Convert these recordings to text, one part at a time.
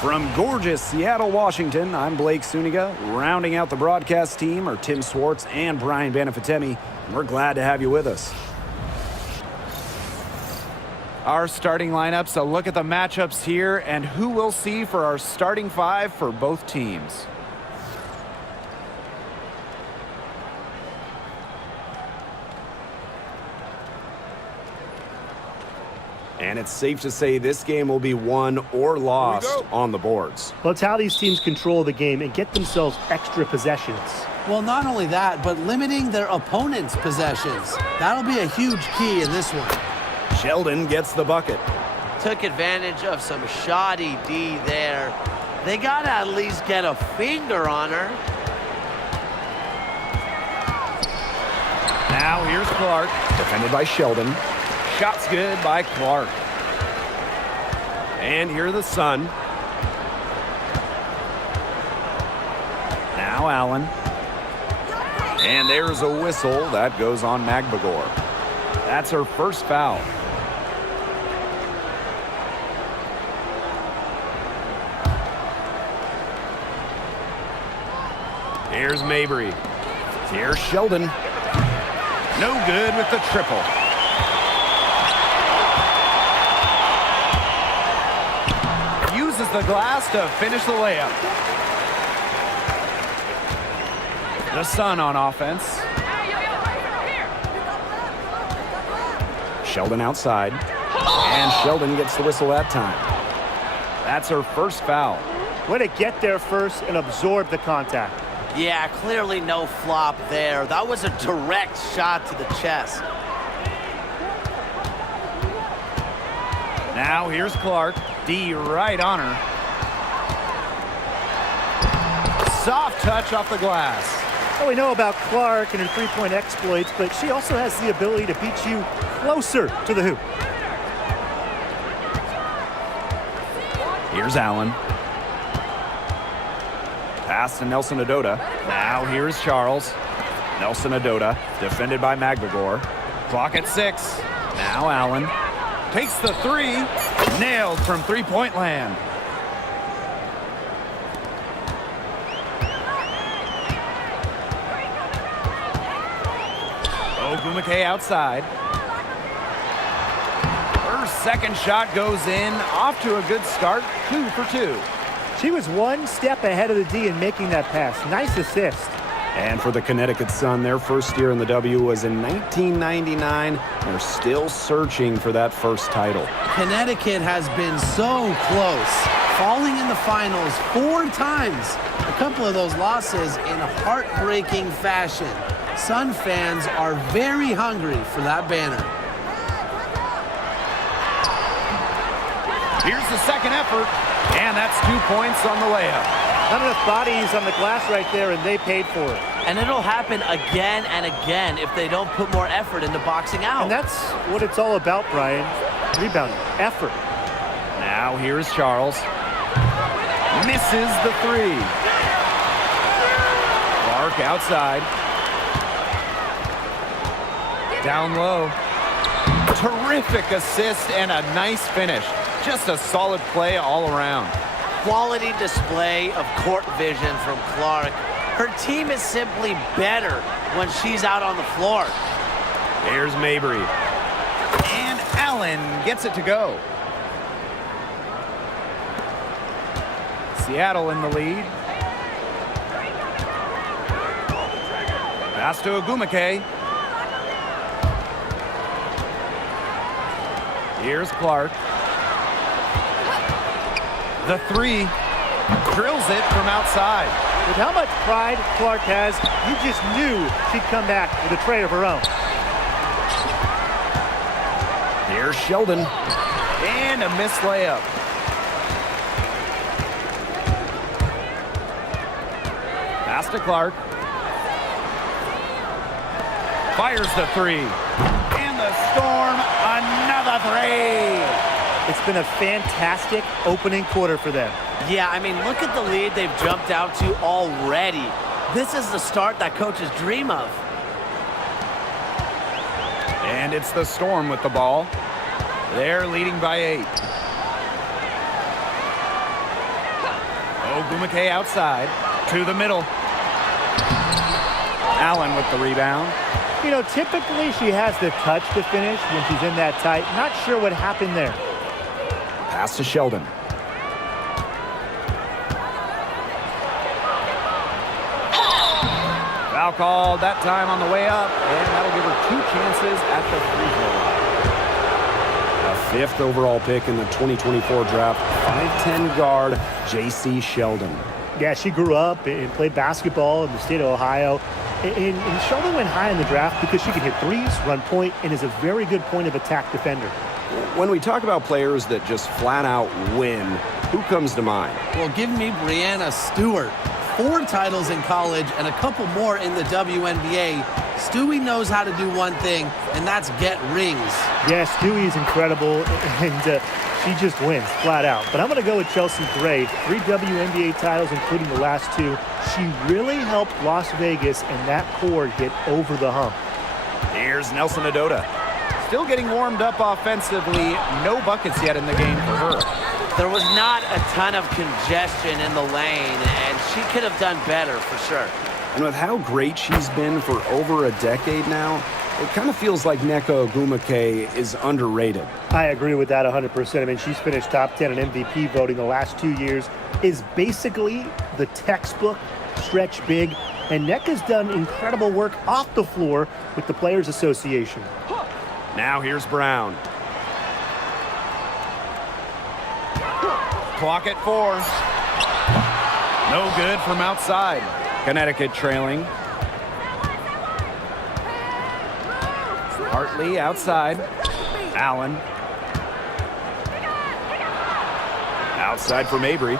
From gorgeous Seattle, Washington, I'm Blake Suniga. Rounding out the broadcast team are Tim Swartz and Brian Banafitemi. We're glad to have you with us. Our starting lineups, a look at the matchups here and who we'll see for our starting five for both teams. And it's safe to say this game will be won or lost on the boards. Well, it's how these teams control the game and get themselves extra possessions. Well, not only that, but limiting their opponent's possessions. That'll be a huge key in this one. Sheldon gets the bucket. Took advantage of some shoddy D there. They got to at least get a finger on her. Now here's Clark. Defended by Sheldon. Shot's good by Clark. And here the Sun. Now Allen. And there's a whistle that goes on Magbagor. That's her first foul. Here's Mabry. Here's Sheldon. No good with the triple. Uses the glass to finish the layup. The Sun on offense. Sheldon outside. And Sheldon gets the whistle that time. That's her first foul. Way to get there first and absorb the contact. Yeah, clearly no flop there. That was a direct shot to the chest. Now here's Clark. D right on her. Soft touch off the glass. Well, we know about Clark and her three-point exploits, but she also has the ability to beat you closer to the hoop. Here's Allen. Pass to Nelson Adota. Now here's Charles. Nelson Adota, defended by Magbagor. Clock at 6. Now Allen. Takes the three. Nailed from three-point land. Ogumake outside. Her second shot goes in. Off to a good start. 2 for 2. She was one step ahead of the D in making that pass. Nice assist. And for the Connecticut Sun, their first year in the W was in 1999. They're still searching for that first title. Connecticut has been so close, falling in the finals 4 times. A couple of those losses in heartbreaking fashion. Sun fans are very hungry for that banner. Here's the second effort, and that's 2 points on the layup. Not enough bodies on the glass right there, and they paid for it. And it'll happen again and again if they don't put more effort into boxing out. And that's what it's all about, Brian. Rebounding, effort. Now here's Charles. Misses the 3. Clark outside. Down low. Terrific assist and a nice finish. Just a solid play all around. Quality display of court vision from Clark. Her team is simply better when she's out on the floor. Here's Mabry. And Allen gets it to go. Seattle in the lead. Pass to Ogumake. Here's Clark. The 3. Drills it from outside. With how much pride Clark has, you just knew she'd come back with a tray of her own. Here's Sheldon. And a missed layup. Pass to Clark. Fires the 3. And the Storm, another 3. It's been a fantastic opening quarter for them. Yeah, I mean, look at the lead they've jumped out to already. This is the start that coaches dream of. And it's the Storm with the ball. They're leading by 8. Ogumake outside to the middle. Allen with the rebound. You know, typically she has the touch to finish when she's in that tight. Not sure what happened there. Pass to Sheldon. Foul called that time on the way up, and that'll give her 2 chances at the free throw line. A 5th overall pick in the 2024 draft, 5'10" guard J.C. Sheldon. Yeah, she grew up and played basketball in the state of Ohio. And Sheldon went high in the draft because she can hit threes, run point, and is a very good point of attack defender. When we talk about players that just flat out win, who comes to mind? Well, give me Breanna Stewart. 4 titles in college and a couple more in the WNBA. Stewie knows how to do one thing, and that's get rings. Yeah, Stewie is incredible, and she just wins, flat out. But I'm going to go with Chelsea Gray. 3 WNBA titles, including the last 2. She really helped Las Vegas and that core get over the hump. Here's Nelson Adota. Still getting warmed up offensively. No buckets yet in the game for her. There was not a ton of congestion in the lane, and she could have done better for sure. And with how great she's been for over a decade now, it kind of feels like Nneka Ogumake is underrated. I agree with that 100%. I mean, she's finished top 10 in MVP voting the last 2 years, is basically the textbook stretch big, and Nneka's done incredible work off the floor with the Players Association. Now here's Brown. Clock at 4. No good from outside. Connecticut trailing. Hartley outside. Allen. Outside from Mabry.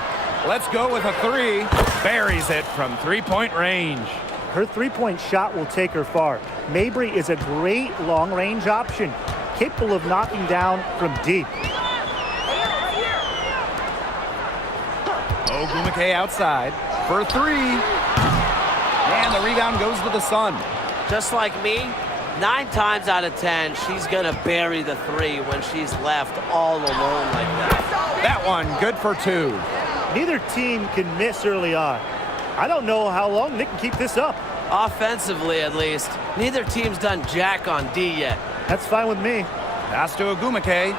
Let's go with a 3. Buries it from 3-point range. Her three-point shot will take her far. Mabry is a great long-range option, capable of knocking down from deep. Ogumake outside for 3. And the rebound goes to the Sun. Just like me, 9 times out of 10, she's going to bury the 3 when she's left all alone like that. That one good for 2. Neither team can miss early on. I don't know how long they can keep this up. Offensively, at least. Neither team's done jack on D yet. That's fine with me. Pass to Ogumake.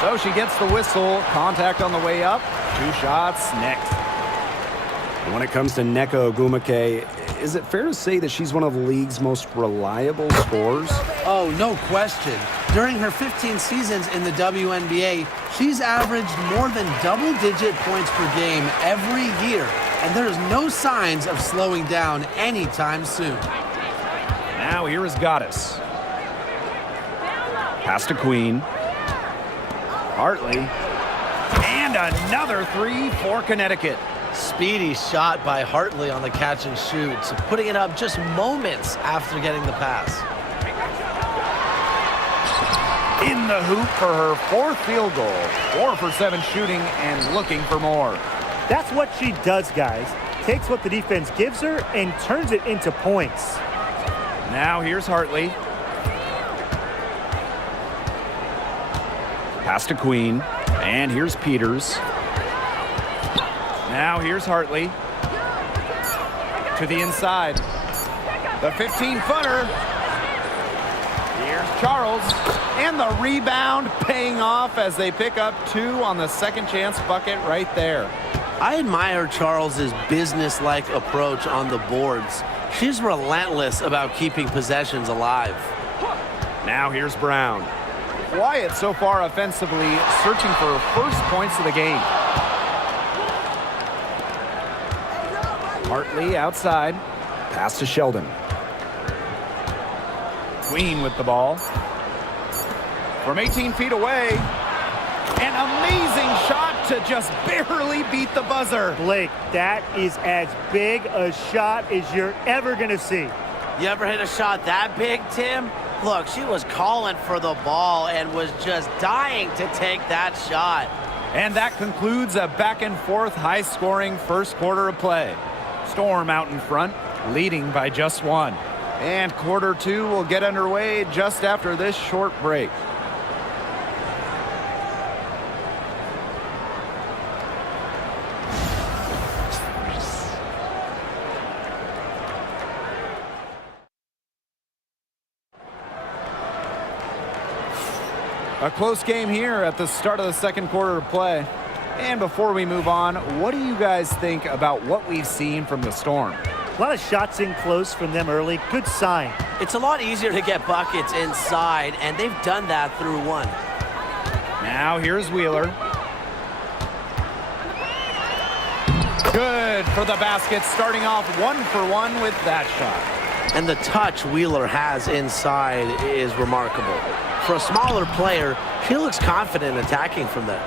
So she gets the whistle. Contact on the way up. 2 shots next. When it comes to Nneka Ogumake, is it fair to say that she's one of the league's most reliable scorers? Oh, no question. During her 15 seasons in the WNBA, she's averaged more than double-digit points per game every year, and there's no signs of slowing down anytime soon. Now here is Goddess. Pass to Queen. Hartley. And another 3 for Connecticut. Speedy shot by Hartley on the catch and shoot, so putting it up just moments after getting the pass. In the hoop for her 4th field goal. 4 for 7 shooting and looking for more. That's what she does, guys. Takes what the defense gives her and turns it into points. Now here's Hartley. Pass to Queen. And here's Peters. Now here's Hartley. To the inside. The 15-footer. Here's Charles. And the rebound paying off as they pick up 2 on the second chance bucket right there. I admire Charles's business-like approach on the boards. She's relentless about keeping possessions alive. Now here's Brown. Quiet so far offensively, searching for her first points of the game. Hartley outside. Pass to Sheldon. Queen with the ball. From 18 feet away. An amazing shot to just barely beat the buzzer. Blake, that is as big a shot as you're ever going to see. You ever hit a shot that big, Tim? Look, she was calling for the ball and was just dying to take that shot. And that concludes a back-and-forth, high-scoring first quarter of play. Storm out in front, leading by just one. And quarter two will get underway just after this short break. A close game here at the start of the second quarter of play. And before we move on, what do you guys think about what we've seen from the Storm? A lot of shots in close from them early. Good sign. It's a lot easier to get buckets inside, and they've done that through one. Now here's Wheeler. Good for the basket, starting off 1-for-1 with that shot. And the touch Wheeler has inside is remarkable. For a smaller player, he looks confident attacking from there.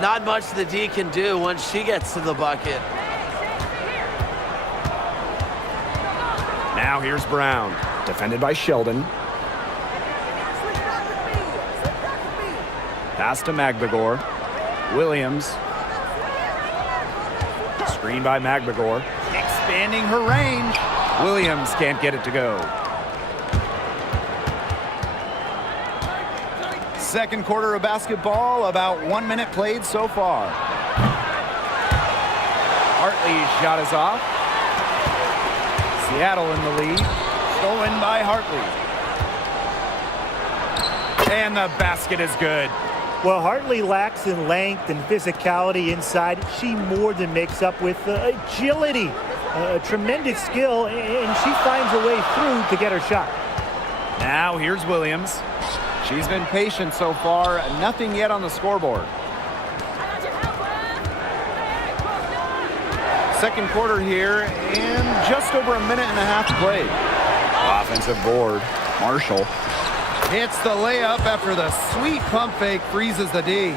Not much the D can do once she gets to the bucket. Now here's Brown, defended by Sheldon. Pass to Magbagor. Williams. Screen by Magbagor. Expanding her range. Williams can't get it to go. Second quarter of basketball, about 1 minute played so far. Hartley's shot is off. Seattle in the lead. Stolen by Hartley. And the basket is good. Well, Hartley lacks in length and physicality inside. She more than makes up with agility, tremendous skill, and she finds a way through to get her shot. Now here's Williams. She's been patient so far. Nothing yet on the scoreboard. Second quarter here, and just over a minute and a half played. Offensive board. Marshall. Hits the layup after the sweet pump fake freezes the D.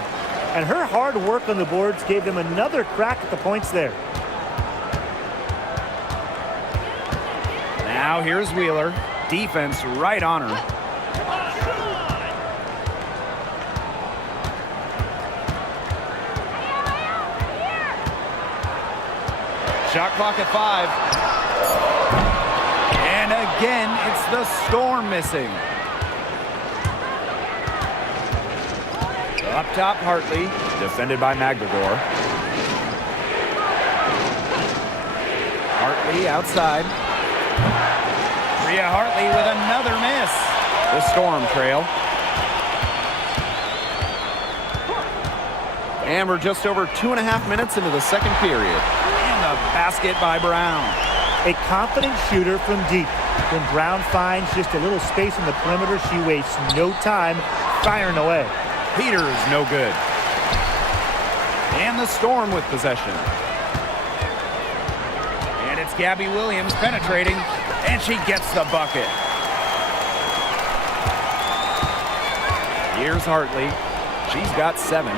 And her hard work on the boards gave them another crack at the points there. Now here's Wheeler. Defense right on her. Shot clock at 5. And again, it's the Storm missing. Up top, Hartley. Defended by Magbagor. Hartley outside. Rhea Hartley with another miss. The Storm trail. And we're just over 2.5 minutes into the second period. And a basket by Brown. A confident shooter from deep. When Brown finds just a little space in the perimeter, she wastes no time firing away. Peters no good. And the Storm with possession. And it's Gabby Williams penetrating, and she gets the bucket. Here's Hartley. She's got 7.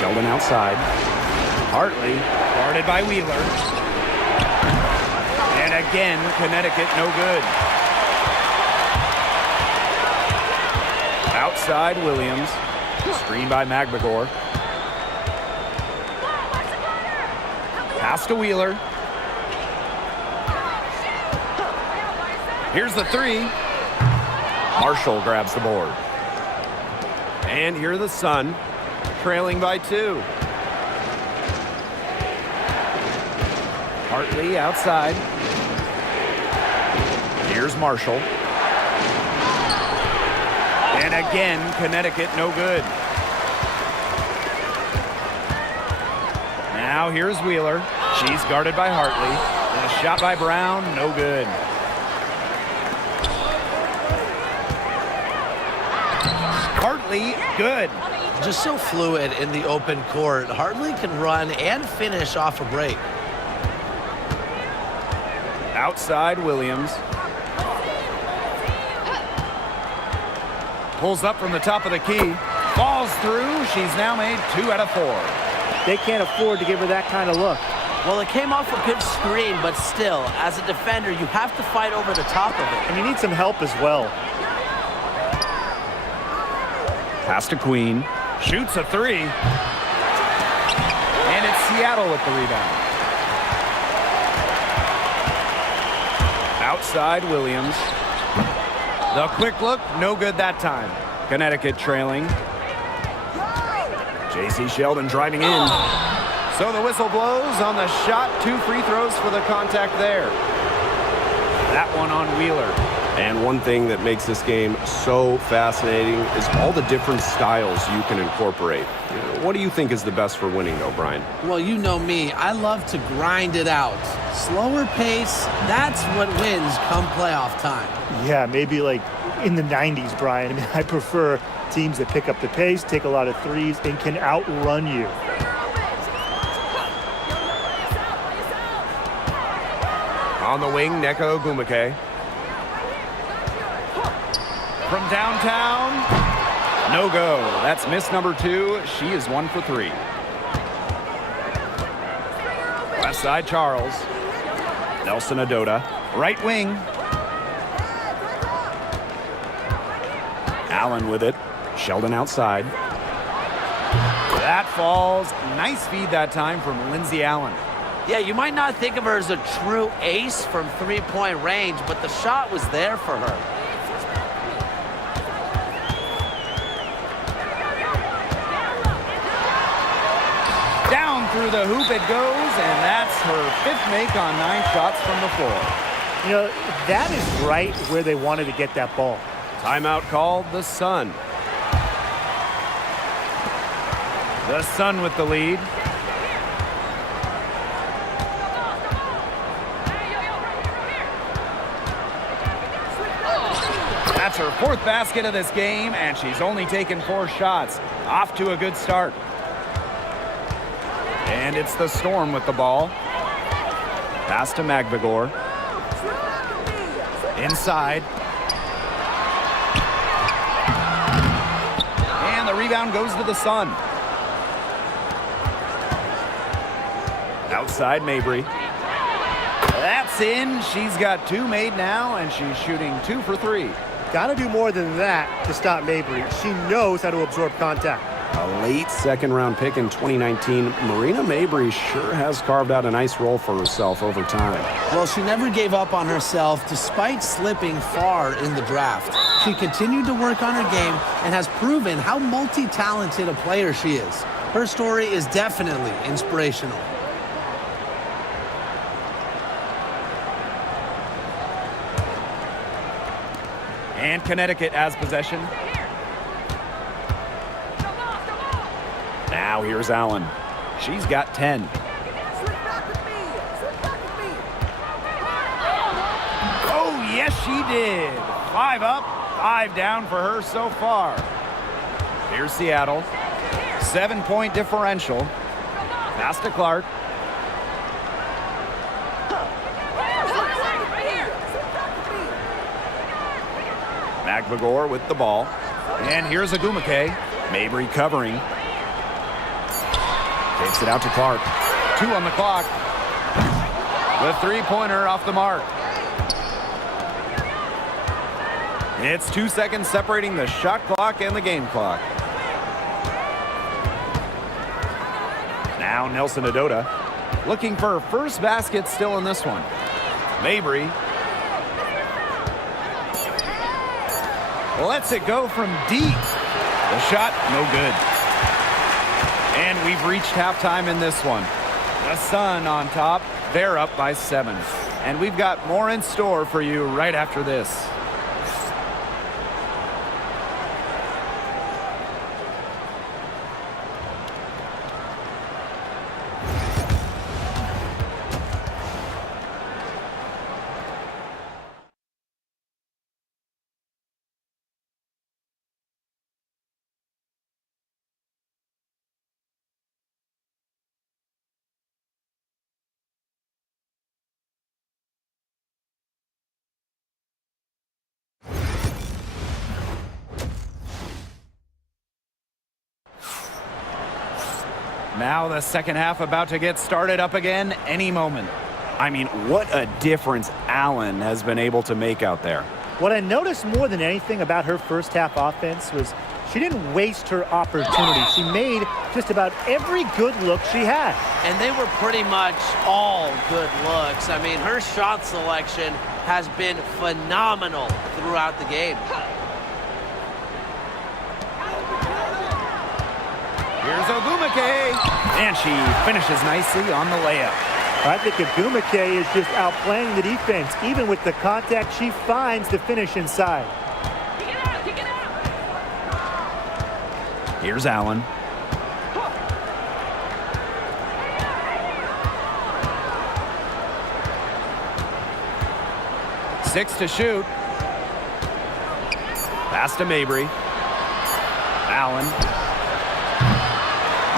Sheldon outside. Hartley guarded by Wheeler. And again, Connecticut no good. Outside Williams. Screen by Magbagor. Pass to Wheeler. Here's the 3. Marshall grabs the board. And here are the Sun, trailing by 2. Hartley outside. Here's Marshall. And again, Connecticut no good. Now here's Wheeler. She's guarded by Hartley. And a shot by Brown, no good. Hartley, good. Just so fluid in the open court. Hartley can run and finish off a break. Outside Williams. Pulls up from the top of the key. Falls through. She's now made 2 out of 4. They can't afford to give her that kind of look. Well, it came off a good screen, but still, as a defender, you have to fight over the top of it. And you need some help as well. Pass to Queen. Shoots a three. And it's Seattle with the rebound. Outside Williams. The quick look, no good that time. Connecticut trailing. J.C. Sheldon driving in. So the whistle blows on the shot. 2 free throws for the contact there. That one on Wheeler. And one thing that makes this game so fascinating is all the different styles you can incorporate. What do you think is the best for winning, though, Brian? Well, you know me. I love to grind it out. Slower pace, that's what wins come playoff time. Yeah, maybe like in the 90s, Brian. I mean, I prefer teams that pick up the pace, take a lot of threes, and can outrun you. On the wing, Nneka Ogwumike. From downtown, No go. That's miss number 2. She is 1 for 3. Left side, Charles. Nelson Adota. right wing. Allen with it. Sheldon outside. That falls. Nice feed that time from Lindsey Allen. Yeah, you might not think of her as a true ace from three-point range, but the shot was there for her. Down through the hoop it goes, and that's her 5th make on 9 shots from the floor. You know, that is right where they wanted to get that ball. Timeout called the Sun. The Sun with the lead. That's her 4th basket of this game, and she's only taken 4 shots. Off to a good start. And it's the Storm with the ball. Pass to Magbagor. Inside. And the rebound goes to the Sun. Outside Mabry. That's in. She's got 2 made now, and she's shooting 2 for 3. Got to do more than that to stop Mabry. She knows how to absorb contact. A late second-round pick in 2019, Marina Mabry sure has carved out a nice role for herself over time. Well, she never gave up on herself despite slipping far in the draft. She continued to work on her game and has proven how multi-talented a player she is. Her story is definitely inspirational. And Connecticut has possession. Now here's Allen. She's got 10. Oh, yes, she did. 5 up, 5 down for her so far. Here's Seattle. 7-point differential. Pass to Clark. Magbagor with the ball. And here's Ogwumike. Mabry covering. Takes it out to Clark. 2 on the clock. The 3-pointer off the mark. It's 2 seconds separating the shot clock and the game clock. Now Nelson Adota. Looking for her first basket still in this one. Mabry lets it go from deep. The shot, no good. And we've reached halftime in this one. The Sun on top. They're up by 7. And we've got more in store for you right after this. Now the second half about to get started up again any moment. I mean, what a difference Allen has been able to make out there. What I noticed more than anything about her first half offense was She didn't waste her opportunity. She made just about every good look she had. And they were pretty much all good looks. I mean, her shot selection has been phenomenal throughout the game. Here's Ogumake, and she finishes nicely on the layup. I think Ogumake is just outplaying the defense. Even with the contact, she finds the finish inside. Here's Allen. Six to shoot. Pass to Mabry. Allen.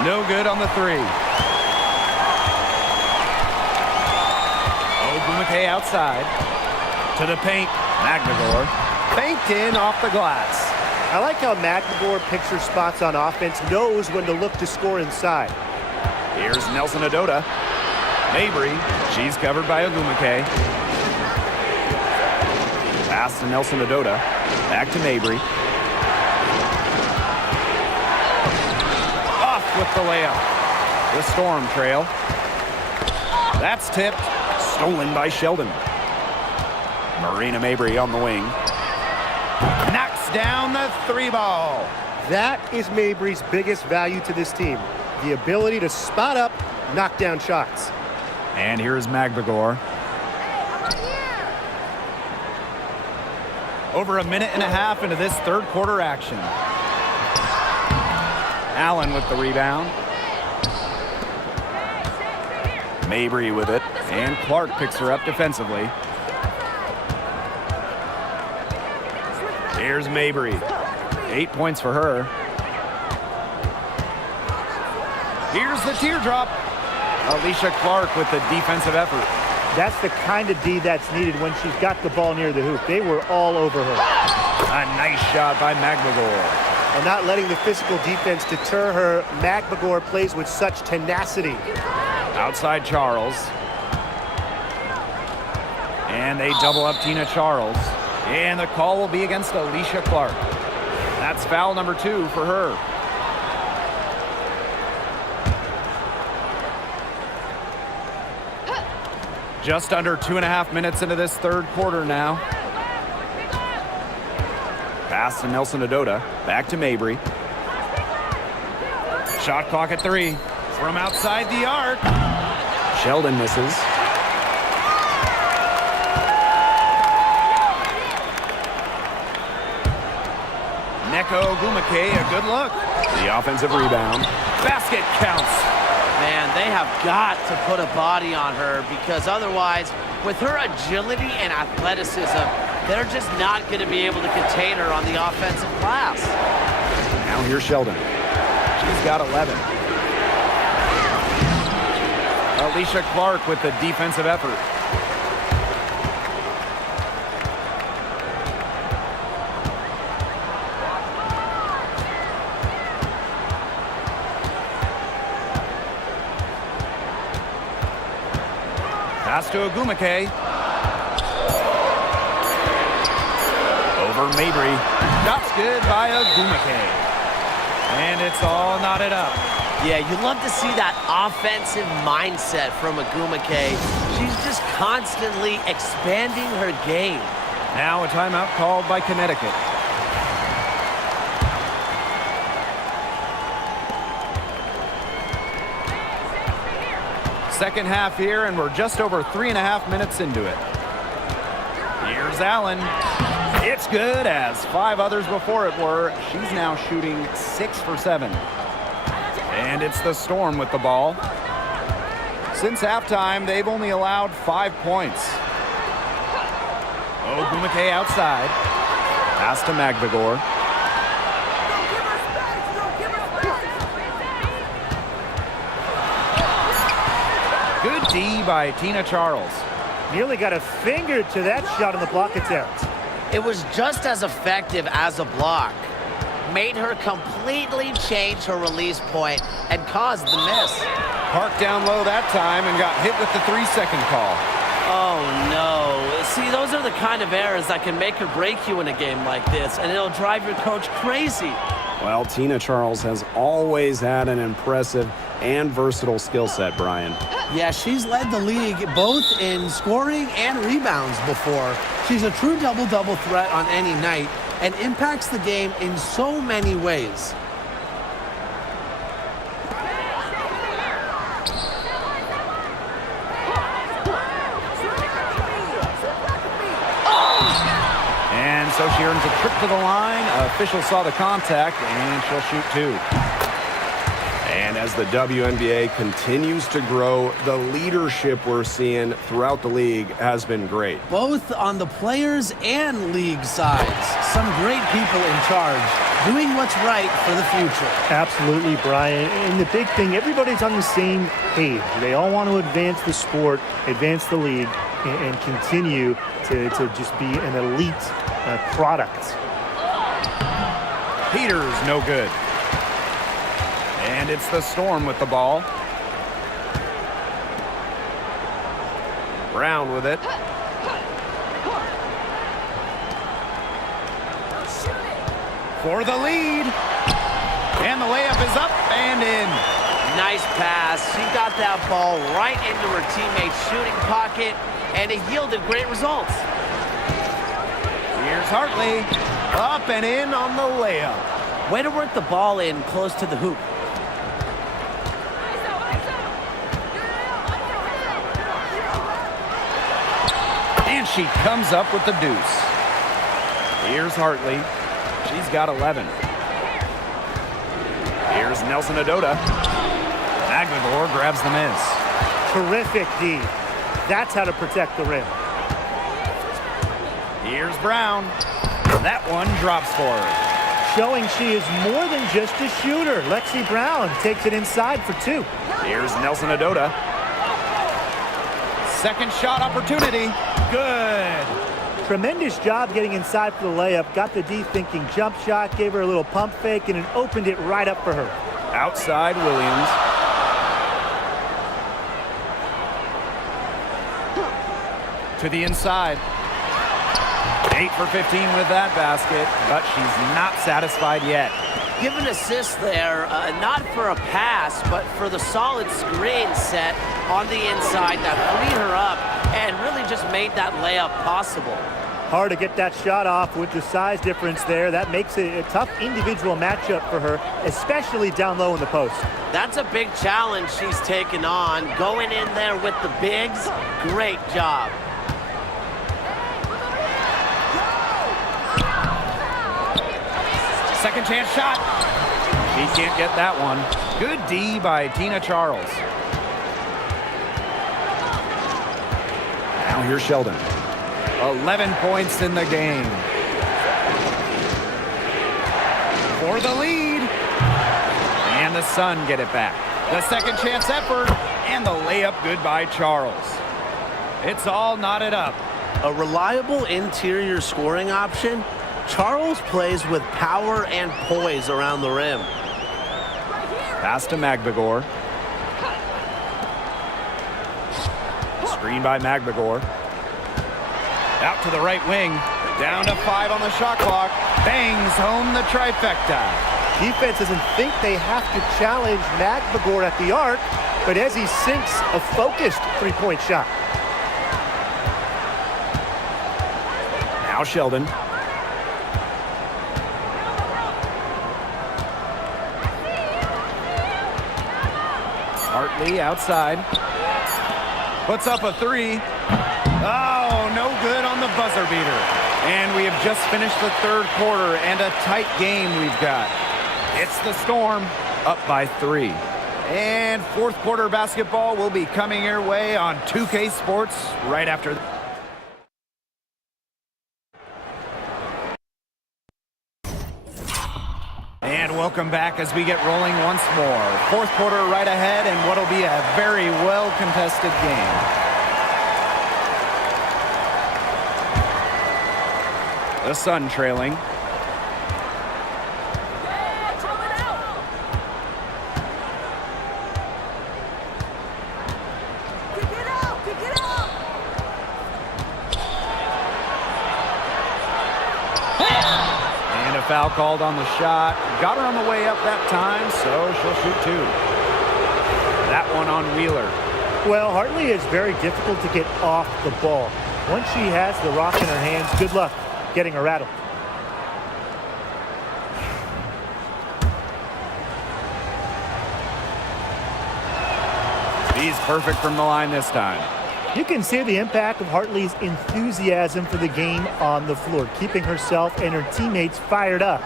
No good on the three. Ogumake outside. To the paint. Magdagor. Banked in off the glass. I like how Magdagor picks her spots on offense, knows when to look to score inside. Here's Nelson Adota. Mabry. She's covered by Ogumake. Pass to Nelson Adota. Back to Mabry. Off with the layup. The Storm trail. That's tipped. Stolen by Sheldon. Marina Mabry on the wing. Knocks down the three ball. That is Mabry's biggest value to this team. The ability to spot up, knock down shots. And here's Magdagor. Over a minute and a half into this third quarter action. Allen with the rebound. Mabry with it. And Clark picks her up defensively. Here's Mabry. 8 points for her. Here's the teardrop. Alicia Clark with the defensive effort. That's the kind of D that's needed when she's got the ball near the hoop. They were all over her. A nice shot by Magdagor. And not letting the physical defense deter her, Magdagor plays with such tenacity. Outside Charles. And they double up Tina Charles. And the call will be against Alicia Clark. That's foul number 2 for her. Just under 2.5 minutes into this third quarter now. Pass to Nelson Adota. Back to Mabry. Shot clock at 3. From outside the arc. Sheldon misses. Neko Ogumake, a good look. The offensive rebound. Basket counts. Man, they have got to put a body on her because otherwise, with her agility and athleticism, they're just not going to be able to contain her on the offensive glass. Now here's Sheldon. She's got 11. Alicia Clark with the defensive effort. Pass to Ogumake. Over Mabry. Shot's good by Ogumake. And it's all knotted up. Yeah, you love to see that offensive mindset from Ogumake. She's just constantly expanding her game. Now a timeout called by Connecticut. Second half here, and we're just over 3.5 minutes into it. Here's Allen. It's good, as 5 others before it were. She's now shooting 6 for 7. And it's the Storm with the ball. Since halftime, they've only allowed 5 points. Ogumake outside. Pass to Magdagor. Good D by Tina Charles. Nearly got a finger to that shot on the block attempt. It was just as effective as a block. Made her completely change her release point and caused the miss. Parked down low that time and got hit with the 3-second call. Oh, no. See, those are the kind of errors that can make or break you in a game like this, and it'll drive your coach crazy. Well, Tina Charles has always had an impressive and versatile skill set, Brian. Yeah, she's led the league both in scoring and rebounds before. She's a true double-double threat on any night and impacts the game in so many ways. And so she earns a trip to the line. Officials saw the contact, and she'll shoot two. And as the WNBA continues to grow, the leadership we're seeing throughout the league has been great. Both on the players and league sides. Some great people in charge, doing what's right for the future. Absolutely, Brian. And the big thing, everybody's on the same page. They all want to advance the sport, advance the league, and continue to just be an elite product. Peters, no good. And it's the Storm with the ball. Brown with it. For the lead. And the layup is up and in. Nice pass. She got that ball right into her teammate's shooting pocket, and it yielded great results. Here's Hartley. Up and in on the layup. Way to work the ball in close to the hoop. And she comes up with the deuce. Here's Hartley. She's got 11. Here's Nelson Adota. Aguilar grabs the miss. Terrific D. That's how to protect the rim. Here's Brown. That one drops for her. Showing she is more than just a shooter. Lexi Brown takes it inside for two. Here's Nelson Adota. Second shot opportunity. Good. Tremendous job getting inside for the layup. Got the D thinking jump shot, gave her a little pump fake, and it opened it right up for her. Outside Williams. To the inside. 8 for 15 with that basket, but she's not satisfied yet. Give an assist there, not for a pass, but for the solid screen set on the inside that freed her up and really just made that layup possible. Hard to get that shot off with the size difference there. That makes it a tough individual matchup for her, especially down low in the post. That's a big challenge she's taken on. Going in there with the bigs, great job. Second chance shot. She can't get that one. Good D by Tina Charles. Now here's Sheldon. 11 points in the game. For the lead. And the Sun get it back. The second chance effort. And the layup good by Charles. It's all knotted up. A reliable interior scoring option. Charles plays with power and poise around the rim. Pass to Magbegor. Screen by Magbegor. Out to the right wing. Down to 5 on the shot clock. Bangs home the trifecta. Defense doesn't think they have to challenge Magbegor at the arc, but as he sinks a focused three-point shot. Now Sheldon. Hartley outside. Puts up a 3. Oh, no good on the buzzer beater. And we have just finished the third quarter and a tight game we've got. It's the Storm up by 3. And fourth quarter basketball will be coming your way on 2K Sports right after. And welcome back as we get rolling once more. Fourth quarter right ahead and what'll be a very well contested game. The Sun trailing. foul called on the shot. Got her on the way up that time, so she'll shoot 2. That one on Wheeler. Well, Hartley is very difficult to get off the ball. Once she has the rock in her hands, good luck getting her rattled. He's perfect from the line this time. You can see the impact of Hartley's enthusiasm for the game on the floor, keeping herself and her teammates fired up.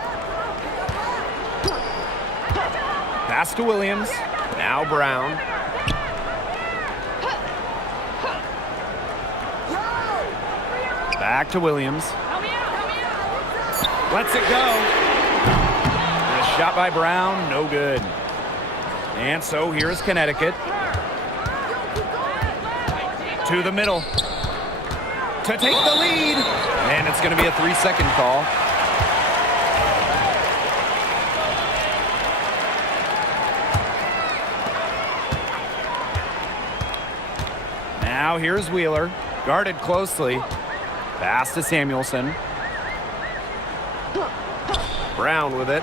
Pass to Williams. Now Brown. Back to Williams. Lets it go. And a shot by Brown, no good. And so here's Connecticut. To the middle. To take the lead. And it's going to be a 3-second call. Now here's Wheeler. Guarded closely. Pass to Samuelson. Brown with it.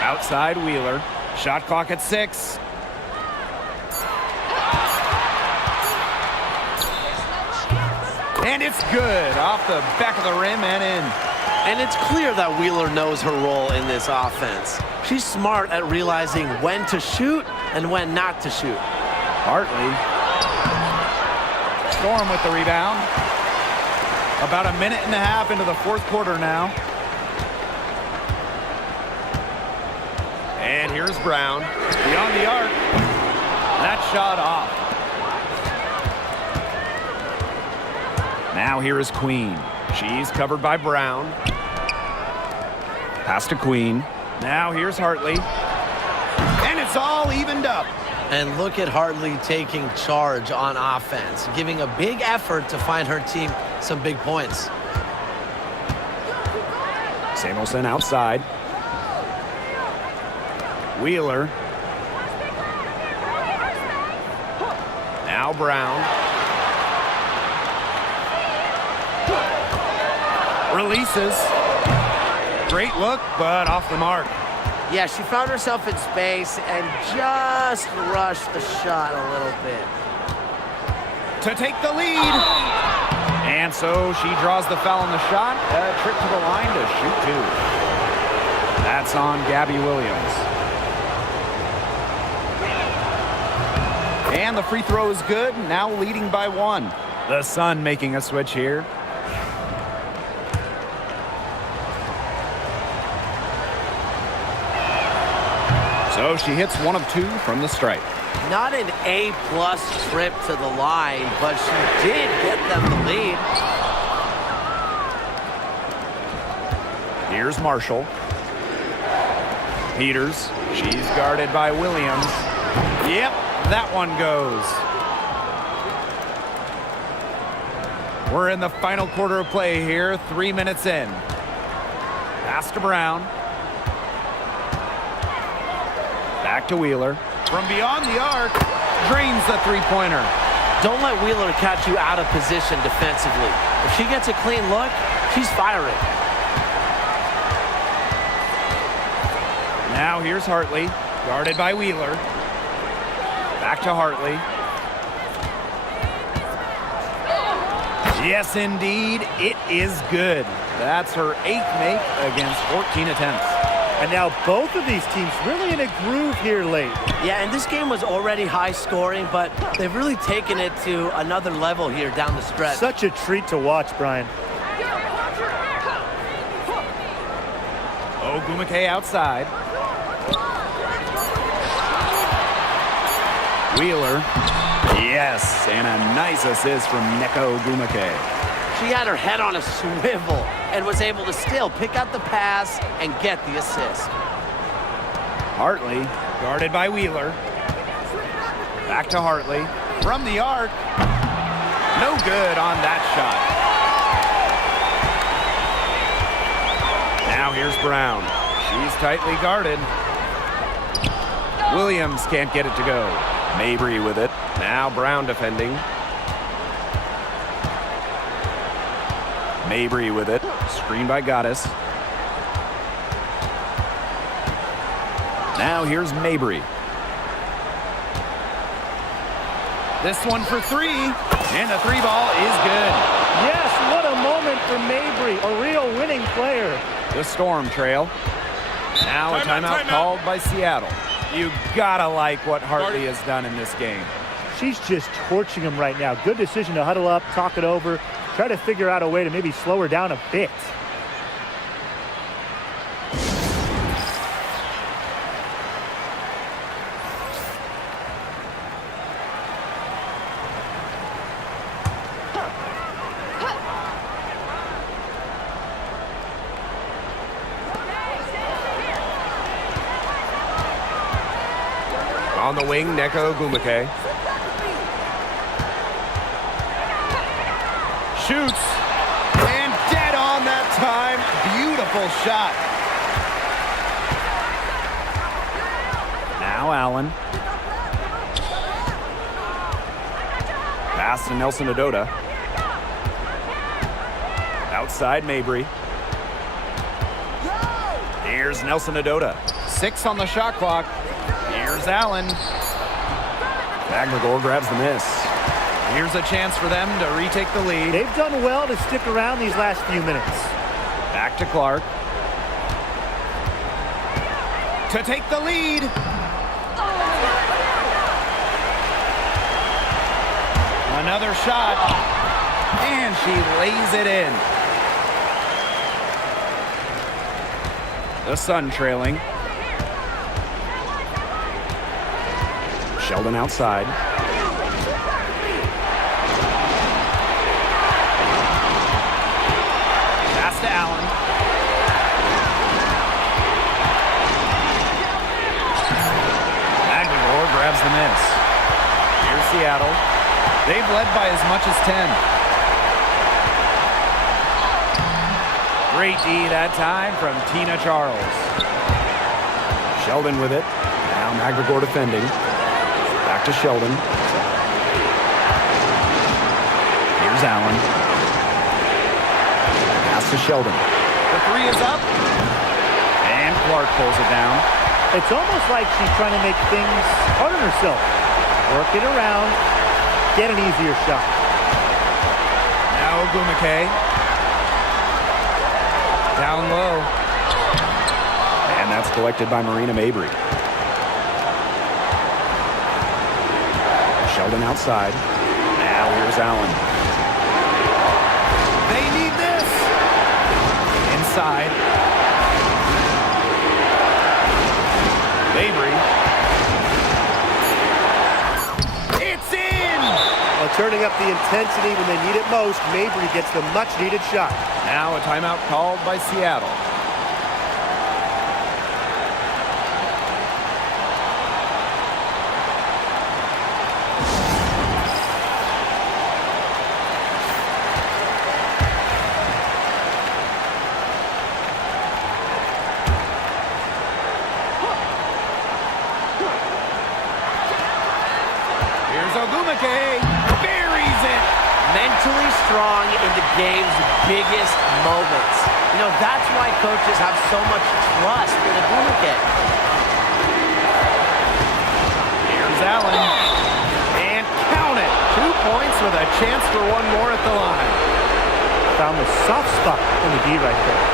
Outside Wheeler. Shot clock at 6. And it's good. Off the back of the rim and in. And it's clear that Wheeler knows her role in this offense. She's smart at realizing when to shoot and when not to shoot. Hartley. Storm with the rebound. About a minute and a half into the fourth quarter now. And here's Brown. Beyond the arc. That shot off. Now here is Queen. She's covered by Brown. Pass to Queen. Now here's Hartley. And it's all evened up. And look at Hartley taking charge on offense, giving a big effort to find her team some big points. Samuelson outside. Wheeler. Now Brown. Releases. Great look, but off the mark. Yeah, she found herself in space and just rushed the shot a little bit. To take the lead. And so she draws the foul on the shot. A trip to the line to shoot 2. That's on Gabby Williams. And the free throw is good, now leading by 1. The Sun making a switch here. So she hits 1 of 2 from the stripe. Not an A-plus trip to the line, but she did get them the lead. Here's Marshall. Peters. She's guarded by Williams. Yep, that one goes. We're in the final quarter of play here, 3 minutes in. Pass to Brown. Back to Wheeler. From beyond the arc, drains the three-pointer. Don't let Wheeler catch you out of position defensively. If she gets a clean look, she's firing. Now here's Hartley, guarded by Wheeler. Back to Hartley. Yes, indeed, it is good. That's her 8th make against 14 attempts. And now both of these teams really in a groove here late. Yeah, and this game was already high scoring, but they've really taken it to another level here down the stretch. Such a treat to watch, Brian. Ogumake outside. Wheeler. Yes, and a nice assist from Neko Ogumake. She had her head on a swivel and was able to still pick out the pass and get the assist. Hartley, guarded by Wheeler. Back to Hartley. From the arc. No good on that shot. Now here's Brown. She's tightly guarded. Williams can't get it to go. Mabry with it. Now Brown defending. Mabry with it. Screen by Gaddis. Now here's Mabry. This one for three. And the three ball is good. Yes, what a moment for Mabry, a real winning player. The Storm trail. Now a timeout called by Seattle. You gotta like what Hartley has done in this game. She's just torching him right now. Good decision to huddle up, talk it over, try to figure out a way to maybe slow her down a bit. On the wing, Nneka Ogwumike. Shoots. And dead on that time. Beautiful shot. Now Allen. Pass to Nelson Adota. Outside Mabry. Here's Nelson Adota. 6 on the shot clock. Here's Allen. McGregor grabs the miss. Here's a chance for them to retake the lead. They've done well to stick around these last few minutes. Back to Clark. To take the lead. Another shot. And she lays it in. The Sun trailing. Sheldon outside. Pass to Allen. McGregor grabs the miss. Here's Seattle. They've led by as much as 10. Great D that time from Tina Charles. Sheldon with it. Now McGregor defending. Back to Sheldon. Here's Allen. Pass to Sheldon. The three is up. And Clark pulls it down. It's almost like she's trying to make things hard on herself. Work it around, get an easier shot. Now Ogwumike. Down low. And that's collected by Marina Mabry. Sheldon outside. Now here's Allen. They need this. Inside. Mabry. It's in! Well, turning up the intensity when they need it most, Mabry gets the much-needed shot. Now a timeout called by Seattle. Ogwumike buries it. Mentally strong in the game's biggest moments. You know, that's why coaches have so much trust in Ogwumike. Here's Allen. And count it. 2 points with a chance for one more at the line. Found the soft spot in the D right there.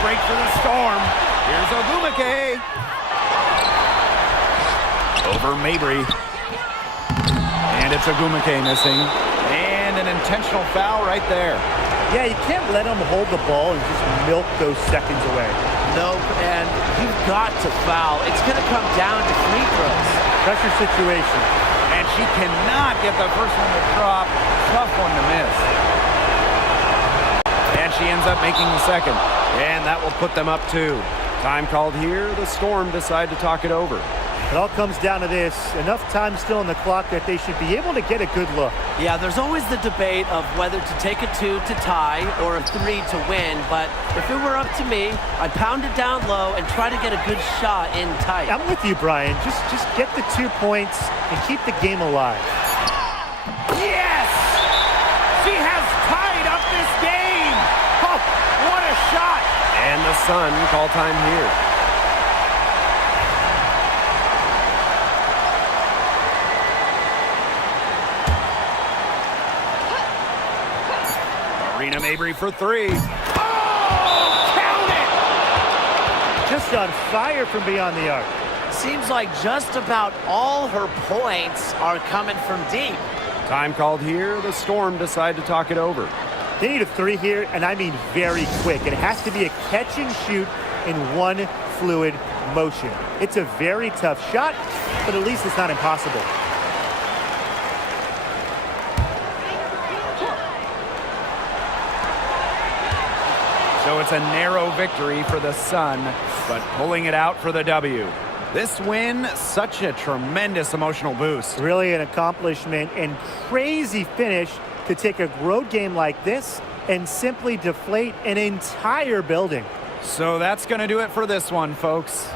Break for the Storm. Here's Ogwumike. Over Mabry. And it's Ogwumike missing. And an intentional foul right there. Yeah, you can't let them hold the ball and just milk those seconds away. No, and you've got to foul. It's going to come down to free throws. Pressure situation. And she cannot get the first one to drop. Tough one to miss. And she ends up making the second. And that will put them up 2. Time called here. The Storm decide to talk it over. It all comes down to this. Enough time still on the clock that they should be able to get a good look. Yeah, there's always the debate of whether to take a 2 to tie or a 3 to win, but if it were up to me, I'd pound it down low and try to get a good shot in tight. I'm with you, Brian. Just get the 2 points and keep the game alive. Yes! She has tied up this game! Oh, what a shot! And the Sun call time here. Marina Mabry for 3. Oh, count it! Just on fire from beyond the arc. Seems like just about all her points are coming from deep. Time called here. The Storm decide to talk it over. They need a 3 here, and I mean very quick. It has to be a catch and shoot in one fluid motion. It's a very tough shot, but at least it's not impossible. So it's a narrow victory for the Sun, but pulling it out for the W. This win, such a tremendous emotional boost. Really an accomplishment and crazy finish to take a road game like this and simply deflate an entire building. So that's going to do it for this one, folks.